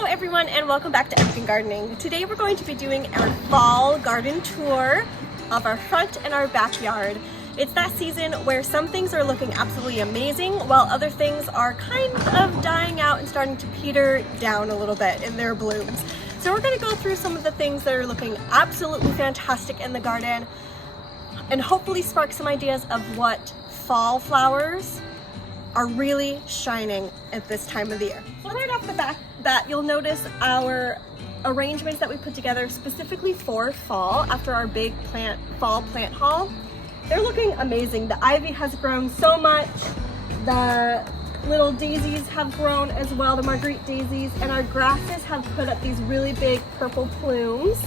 Hello everyone and welcome back to Everything Gardening. Today we're going to be doing our fall garden tour of our front and our backyard. It's that season where some things are looking absolutely amazing while other things are kind of dying out and starting to peter down a little bit in their blooms. So we're going to go through some of the things that are looking absolutely fantastic in the garden and hopefully spark some ideas of what fall flowers are really shining at this time of the year. So right off the bat, you'll notice our arrangements that we put together specifically for fall after our big fall plant haul. They're looking amazing. The ivy has grown so much. The little daisies have grown as well, the Marguerite daisies, and our grasses have put up these really big purple plumes.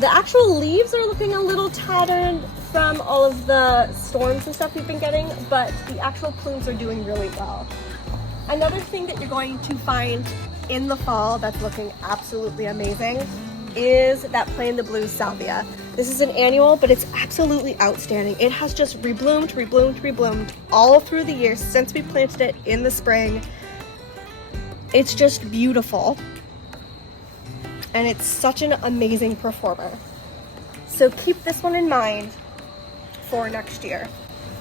The actual leaves are looking a little tattered from all of the storms and stuff we've been getting, but the actual plumes are doing really well. Another thing that you're going to find in the fall that's looking absolutely amazing is that Plain the Blue salvia. This is an annual, but it's absolutely outstanding. It has just rebloomed all through the year since we planted it in the spring. It's just beautiful. And it's such an amazing performer. So keep this one in mind for next year.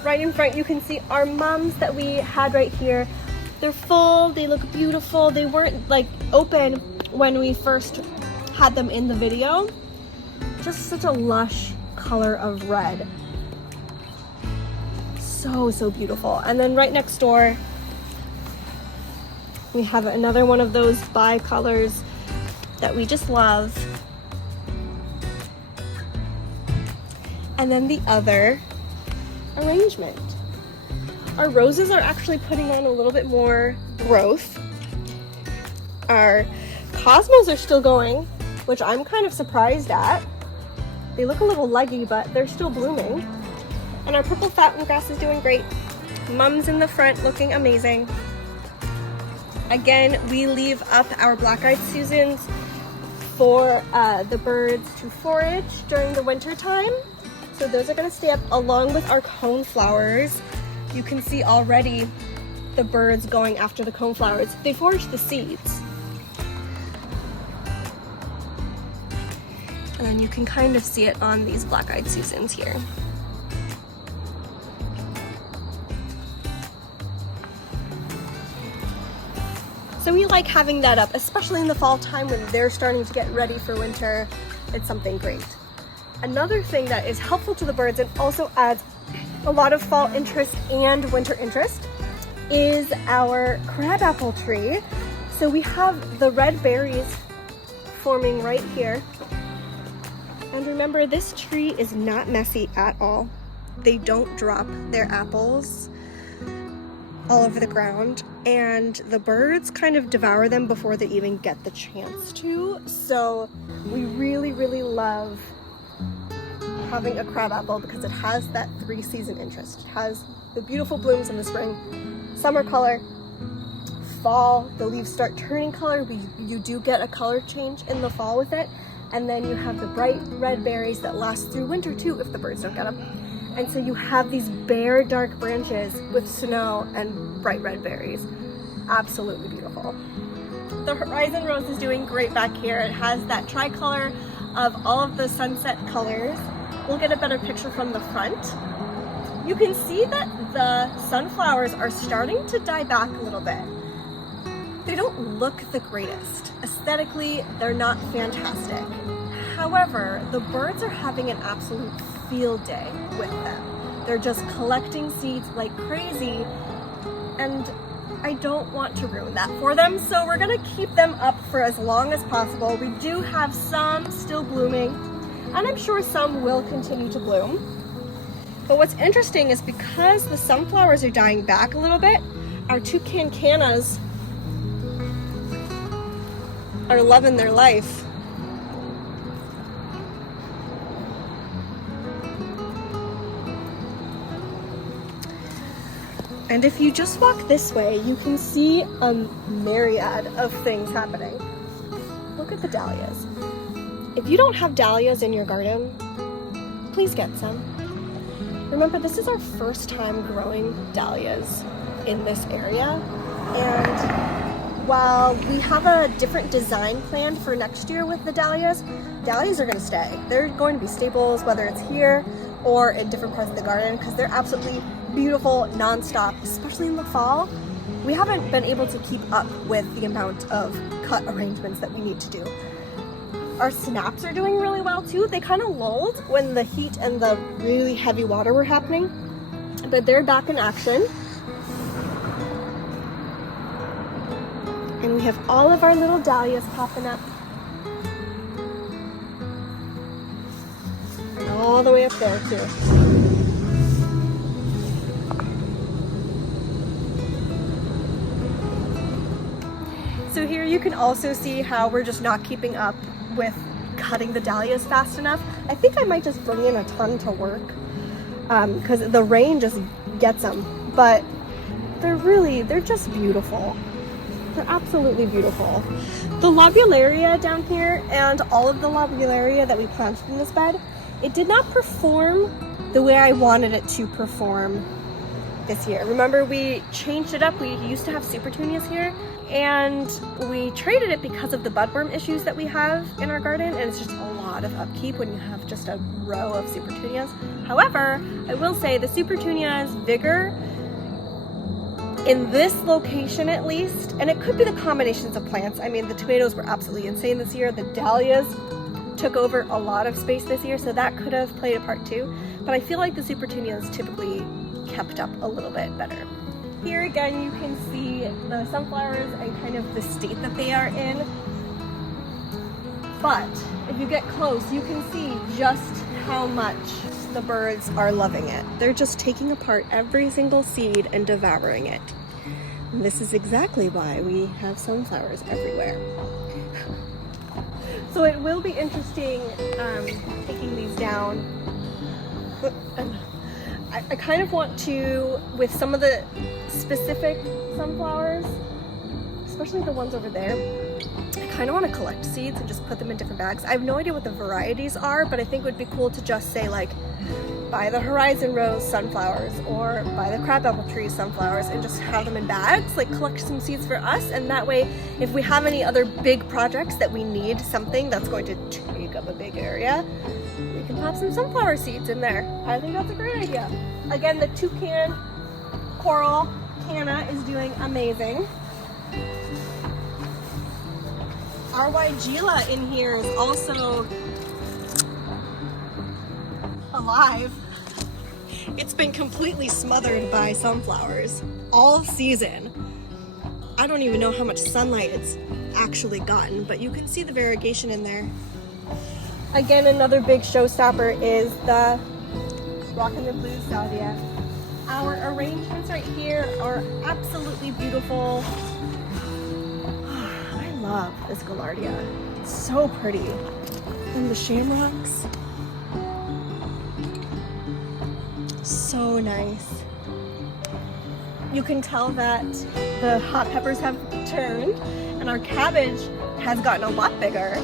Right in front you can see our mums that we had right here. They're full, they look beautiful. They weren't like open when we first had them in the video. Just such a lush color of red. So beautiful. And then right next door we have another one of those bicolors that we just love. And then the other arrangement. Our roses are actually putting on a little bit more growth. Our cosmos are still going, which I'm kind of surprised at. They look a little leggy, but they're still blooming. And our purple fountain grass is doing great. Mums in the front looking amazing. Again, we leave up our black-eyed Susans for the birds to forage during the winter time. So those are going to stay up along with our coneflowers. You can see already the birds going after the coneflowers. They forage the seeds. And then you can kind of see it on these black-eyed Susans here. So we like having that up, especially in the fall time when they're starting to get ready for winter. It's something great. Another thing that is helpful to the birds and also adds a lot of fall interest and winter interest is our crabapple tree. So we have the red berries forming right here. And remember, this tree is not messy at all. They don't drop their apples all over the ground, and the birds kind of devour them before they even get the chance to. So we really love having a crabapple because it has that 3-season interest. It has the beautiful blooms in the spring, summer color, fall, the leaves start turning color. You do get a color change in the fall with it. And then you have the bright red berries that last through winter too if the birds don't get them. And so you have these bare dark branches with snow and bright red berries. Absolutely beautiful. The horizon rose is doing great back here. It has that tricolor of all of the sunset colors. We'll get a better picture from the front. You can see that the sunflowers are starting to die back a little bit. They don't look the greatest. Aesthetically, they're not fantastic. However, the birds are having an absolute field day with them. They're just collecting seeds like crazy, and I don't want to ruin that for them, so we're gonna keep them up for as long as possible. We do have some still blooming, and I'm sure some will continue to bloom. But what's interesting is because the sunflowers are dying back a little bit, our two cancanas are loving their life. And if you just walk this way, you can see a myriad of things happening. Look at the dahlias. If you don't have dahlias in your garden, please get some. Remember, this is our first time growing dahlias in this area, and while we have a different design planned for next year with the dahlias, dahlias are going to stay. They're going to be staples, whether it's here or in different parts of the garden, because they're absolutely beautiful nonstop, especially in the fall. We haven't been able to keep up with the amount of cut arrangements that we need to do. Our snaps are doing really well too. They kind of lulled when the heat and the really heavy water were happening, but they're back in action. And we have all of our little dahlias popping up. And all the way up there too. So here you can also see how we're just not keeping up with cutting the dahlias fast enough. I think I might just bring in a ton to work because the rain just gets them. But they're just beautiful. They're absolutely beautiful. The lobularia down here and all of the lobularia that we planted in this bed, it did not perform the way I wanted it to perform this year. Remember, we changed it up. We used to have supertunias here and we traded it because of the budworm issues that we have in our garden, and it's just a lot of upkeep when you have just a row of supertunias. However, I will say the supertunia's vigor in this location at least, and it could be the combinations of plants. I mean, the tomatoes were absolutely insane this year. The dahlias took over a lot of space this year, so that could have played a part too. But I feel like the supertunias typically kept up a little bit better. Here again, you can see the sunflowers and kind of the state that they are in. But if you get close, you can see just how much the birds are loving it. They're just taking apart every single seed and devouring it. And this is exactly why we have sunflowers everywhere. So it will be interesting taking these down. I kind of want to, with some of the specific sunflowers, especially the ones over there, I kind of want to collect seeds and just put them in different bags. I have no idea what the varieties are, but I think it would be cool to just say like, buy the Horizon Rose sunflowers or buy the crabapple tree sunflowers and just have them in bags, like collect some seeds for us. And that way, if we have any other big projects that we need something that's going to take up a big area, we can pop some sunflower seeds in there. I think that's a great idea. Again, the toucan coral canna is doing amazing. Our Weigela in here is also alive. It's been completely smothered by sunflowers all season. I don't even know how much sunlight it's actually gotten, but you can see the variegation in there. Again, another big showstopper is the Rockin' the Blue Salvia. Our arrangements right here are absolutely beautiful. I love this gaillardia. It's so pretty. And the shamrocks. So nice. You can tell that the hot peppers have turned and our cabbage has gotten a lot bigger.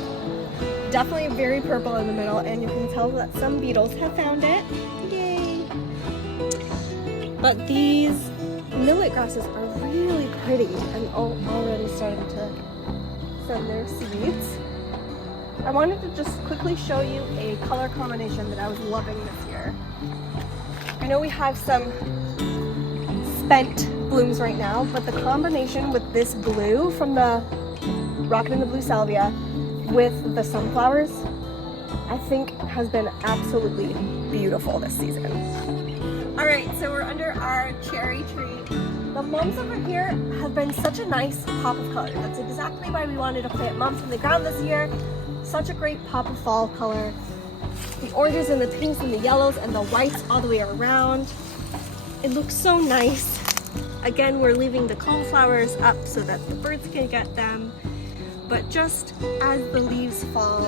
Definitely very purple in the middle, and you can tell that some beetles have found it. Yay! But these millet grasses are really pretty and already starting to send their seeds. I wanted to just quickly show you a color combination that I was loving this year. I know we have some spent blooms right now, but the combination with this blue from the Rockin' the Blue Salvia with the sunflowers, I think has been absolutely beautiful this season. All right, so we're under our cherry tree. The mums over here have been such a nice pop of color. That's exactly why we wanted to plant mums from the ground this year. Such a great pop of fall color. The oranges and the pinks and the yellows and the whites all the way around. It looks so nice. Again, we're leaving the coneflowers up so that the birds can get them. But just as the leaves fall,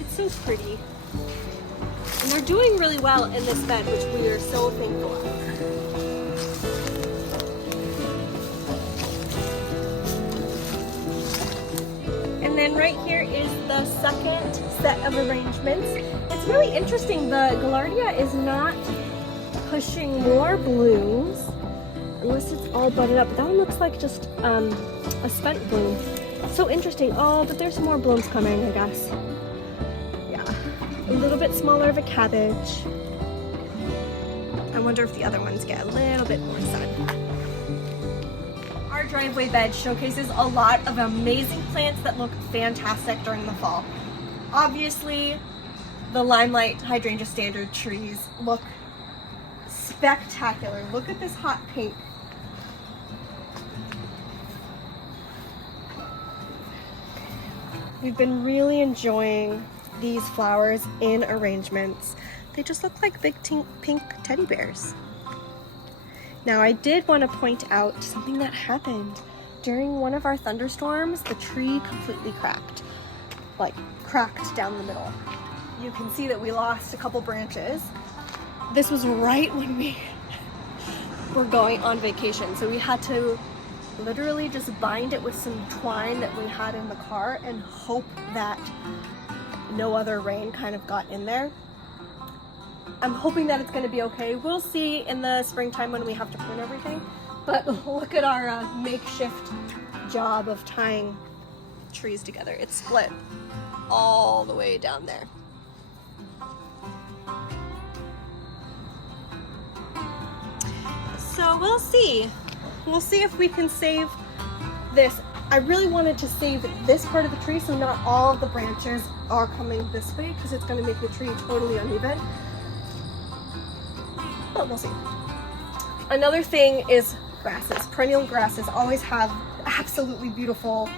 it's so pretty. And they're doing really well in this bed, which we are so thankful of. And then right here is the second set of arrangements. It's really interesting. The gaillardia is not pushing more blooms unless it's all budded up. That one looks like just a spent bloom. So interesting. Oh, but there's some more blooms coming, I guess. Yeah, a little bit smaller of a cabbage. I wonder if the other ones get a little bit more sun. Our driveway bed showcases a lot of amazing plants that look fantastic during the fall. Obviously, the Limelight Hydrangea Standard trees look spectacular. Look at this hot pink. We've been really enjoying these flowers in arrangements. They just look like big pink teddy bears. Now, I did want to point out something that happened. During one of our thunderstorms, the tree completely cracked. Like, cracked down the middle. You can see that we lost a couple branches. This was right when we were going on vacation, so we had to literally just bind it with some twine that we had in the car and hope that no other rain kind of got in there. I'm hoping that it's going to be okay. We'll see in the springtime when we have to prune everything. But look at our makeshift job of tying trees together. It's split all the way down there. So we'll see. We'll see if we can save this. I really wanted to save this part of the tree so not all of the branches are coming this way because it's going to make the tree totally uneven. But we'll see. Another thing is grasses. Perennial grasses always have absolutely beautiful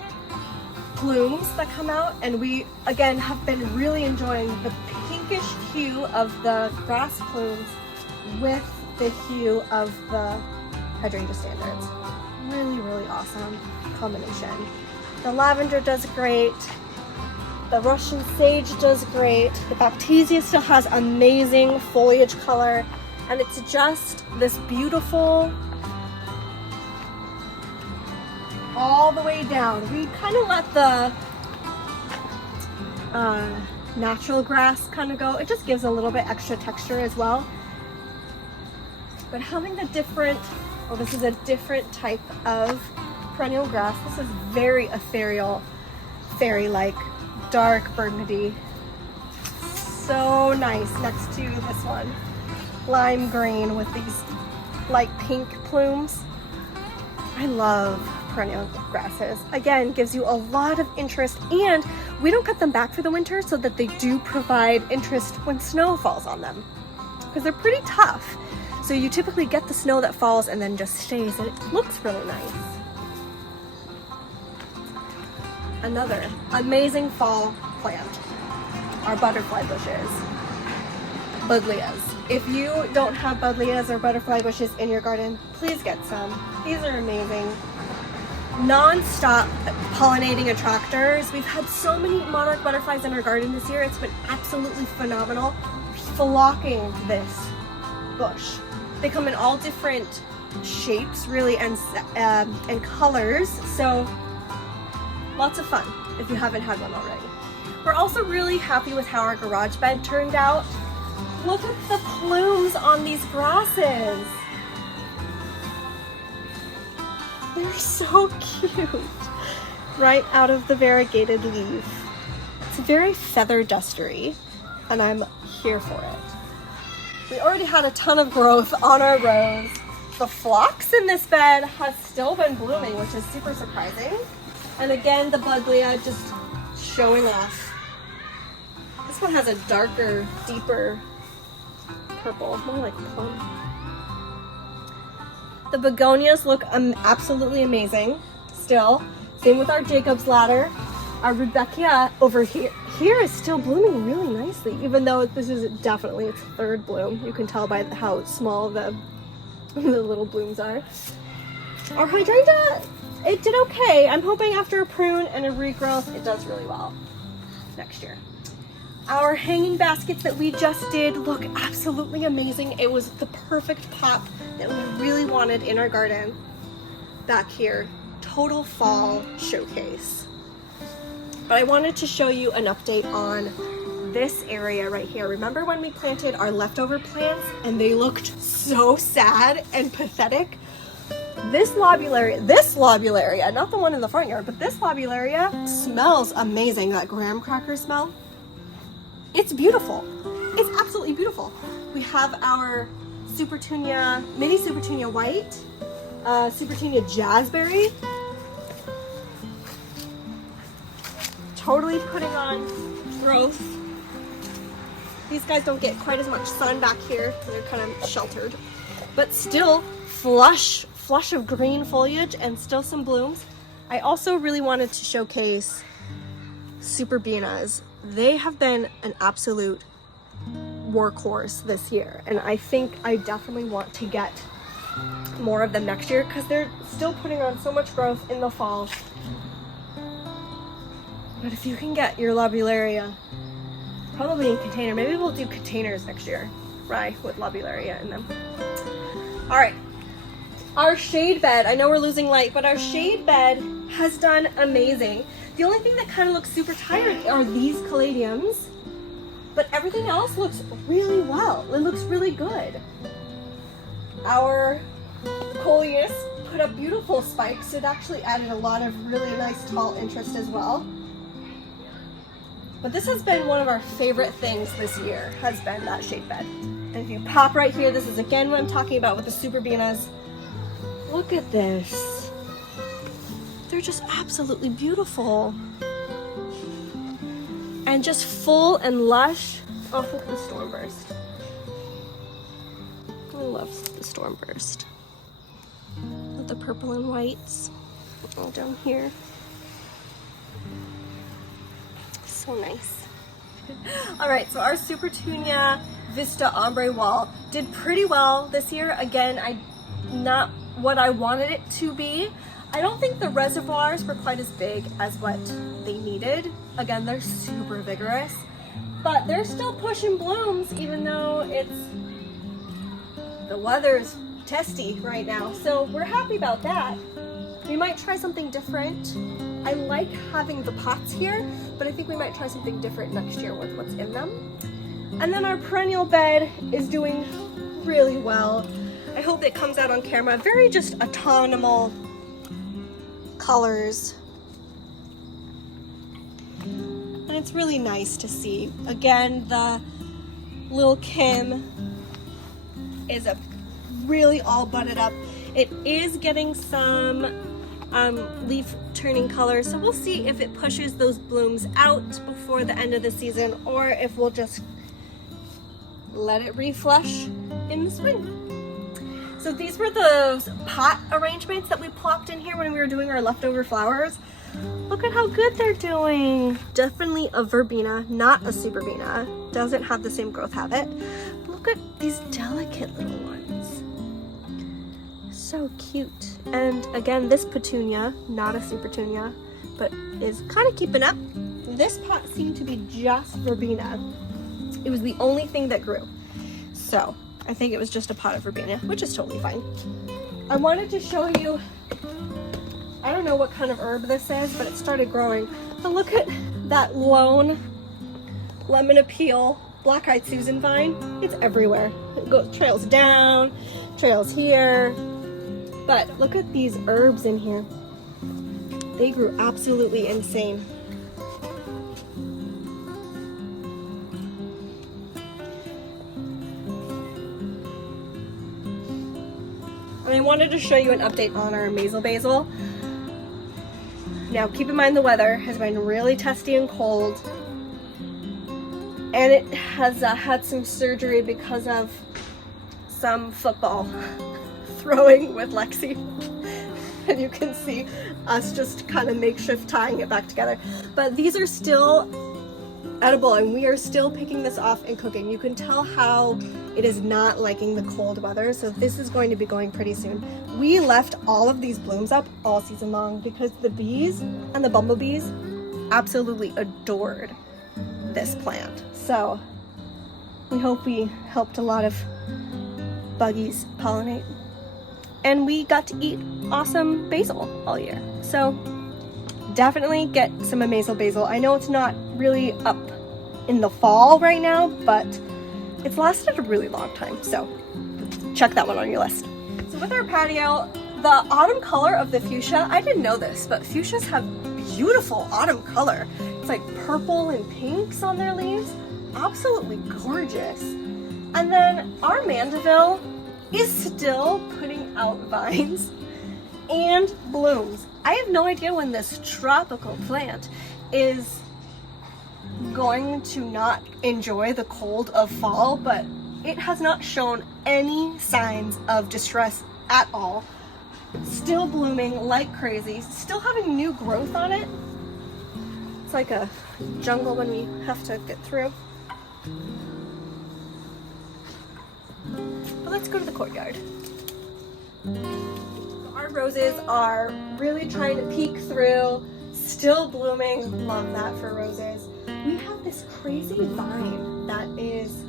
plumes that come out, and we again have been really enjoying the pinkish hue of the grass plumes with the hue of the hydrangea standards. Really, really awesome combination. The lavender does great. The Russian sage does great. The baptisia still has amazing foliage color, and it's just this beautiful all the way down. We kind of let the natural grass kind of go. It just gives a little bit extra texture as well. But having the different, well, this is a different type of perennial grass. This is very ethereal, fairy-like, dark burgundy. So nice next to this one. Lime green with these light pink plumes. I love perennial grasses. Again, gives you a lot of interest, and we don't cut them back for the winter so that they do provide interest when snow falls on them, because they're pretty tough. So you typically get the snow that falls and then just stays, and it looks really nice. Another amazing fall plant are butterfly bushes. Buddleias. If you don't have buddleias or butterfly bushes in your garden, please get some. These are amazing. Non-stop pollinating attractors. We've had so many monarch butterflies in our garden this year. It's been absolutely phenomenal. Flocking this bush. They come in all different shapes, really, and colors. So lots of fun if you haven't had one already. We're also really happy with how our garage bed turned out. Look at the plumes on these grasses. They're so cute. Right out of the variegated leaf. It's very feather dustery, and I'm here for it. We already had a ton of growth on our rows. The phlox in this bed has still been blooming, which is super surprising. And again, the buddleia just showing off. This one has a darker, deeper purple, more like plum. The begonias look absolutely amazing still. Same with our Jacob's ladder. Our Rudbeckia over here is still blooming really nicely, even though this is definitely its third bloom. You can tell by how small the little blooms are. Our hydrangea, it did okay. I'm hoping after a prune and a regrowth, it does really well next year. Our hanging baskets that we just did look absolutely amazing. It was the perfect pop that we really wanted in our garden back here. Total fall showcase. But I wanted to show you an update on this area right here. Remember when we planted our leftover plants and they looked so sad and pathetic? this lobularia, not the one in the front yard, but this lobularia smells amazing. That graham cracker smell. It's beautiful. It's absolutely beautiful. We have our mini Supertunia white, Supertunia jazzberry. Totally putting on growth. These guys don't get quite as much sun back here. They're kind of sheltered, but still flush of green foliage and still some blooms. I also really wanted to showcase Superbinas. They have been an absolute workhorse this year, and I think I definitely want to get more of them next year because they're still putting on so much growth in the fall. But if you can get your lobularia, probably in container, maybe we'll do containers next year, right, with lobularia in them. All right, our shade bed, I know we're losing light, but our shade bed has done amazing. The only thing that kind of looks super tired are these caladiums, but everything else looks really well. It looks really good. Our coleus put up beautiful spikes. It actually added a lot of really nice tall interest as well. But this has been one of our favorite things this year, has been that shade bed. And if you pop right here, this is again what I'm talking about with the Superbinas. Look at this. They're just absolutely beautiful. And just full and lush. Oh, look at the stormburst. I love the stormburst. With the purple and whites all down here. So nice. All right, so our Supertunia Vista Ombre wall did pretty well this year. Again, not what I wanted it to be. I don't think the reservoirs were quite as big as what they needed. Again, they're super vigorous, but they're still pushing blooms even though the weather's testy right now. So we're happy about that. We might try something different. I like having the pots here, but I think we might try something different next year with what's in them. And then our perennial bed is doing really well. I hope it comes out on camera. Very just autumnal colors. And it's really nice to see. Again, the Lil Kim is really all budded up. It is getting some leaf turning color, so we'll see if it pushes those blooms out before the end of the season or if we'll just let it reflush in the spring. So these were those pot arrangements that we plopped in here when we were doing our leftover flowers. Look at how good they're doing. Definitely a verbena, not a Superbena. Doesn't have the same growth habit. Look at these delicate little ones. So cute. And again, this petunia, not a Supertunia, but is kind of keeping up. This pot seemed to be just verbena. It was the only thing that grew. So I think it was just a pot of verbena, which is totally fine. I wanted to show you, I don't know what kind of herb this is, but it started growing. But look at that lone lemon appeal black-eyed Susan vine. It's everywhere. It goes trails down, trails here. But look at these herbs in here. They grew absolutely insane. And I wanted to show you an update on our mazel basil. Now keep in mind the weather has been really testy and cold. And it has had some surgery because of some football throwing with Lexi. And you can see us just kind of makeshift tying it back together. But these are still edible and we are still picking this off and cooking. You can tell how it is not liking the cold weather. So this is going to be going pretty soon. We left all of these blooms up all season long because the bees and the bumblebees absolutely adored this plant. So we hope we helped a lot of buggies pollinate. And we got to eat awesome basil all year. So definitely get some amazel basil. I know it's not really up in the fall right now, but it's lasted a really long time. So check that one on your list. So with our patio, The autumn color of the fuchsia, I didn't know this, but fuchsias have beautiful autumn color. It's like purple and pinks on their leaves. Absolutely gorgeous. And then our Mandeville is still putting out vines and blooms. I have no idea when this tropical plant is going to not enjoy the cold of fall, but it has not shown any signs of distress at all. Still blooming like crazy, still having new growth on it. It's like a jungle when we have to get through. But let's go to the courtyard. Our roses are really trying to peek through, still blooming. Love that for roses. We have this crazy vine that is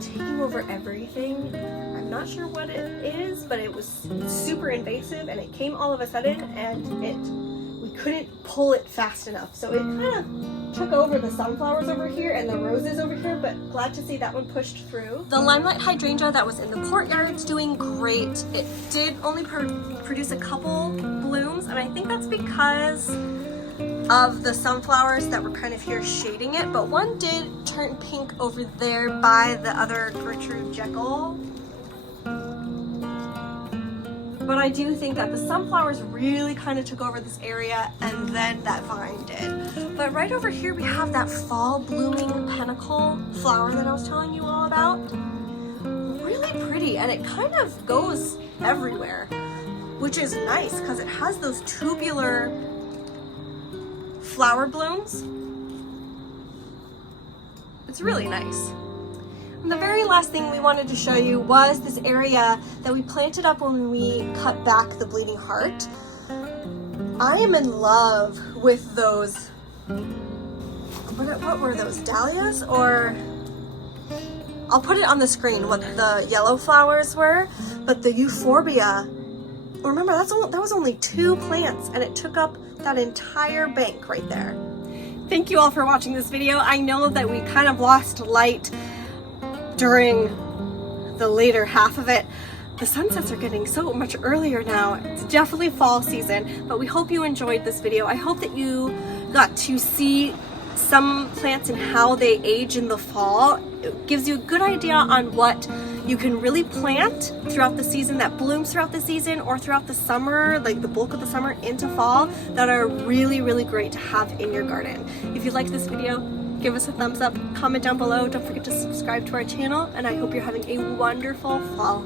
taking over everything. I'm not sure what it is, but it was super invasive and it came all of a sudden and we couldn't pull it fast enough. So it kind of took over the sunflowers over here and the roses over here, but glad to see that one pushed through. The limelight hydrangea that was in the courtyard's doing great. It did only produce a couple blooms, and I think that's because of the sunflowers that were kind of here shading it, but one did turn pink over there by the other Gertrude Jekyll. But I do think that the sunflowers really kind of took over this area, and then that vine did. But right over here we have that fall blooming pentacle flower that I was telling you all about. Really pretty, and it kind of goes everywhere, which is nice because it has those tubular flower blooms. It's really nice. And the very last thing we wanted to show you was this area that we planted up when we cut back the bleeding heart. I am in love with those, what were those, dahlias? Or I'll put it on the screen what the yellow flowers were, but the euphorbia, remember that was only 2 plants and it took up that entire bank right there. Thank you all for watching this video. I know that we kind of lost light during the later half of it. The sunsets are getting so much earlier now. It's definitely fall season, but we hope you enjoyed this video. I hope that you got to see some plants and how they age in the fall. It gives you a good idea on what you can really plant throughout the season, that blooms throughout the season or throughout the summer, like the bulk of the summer into fall, that are really, really great to have in your garden. If you liked this video, give us a thumbs up, comment down below, don't forget to subscribe to our channel, and I hope you're having a wonderful fall.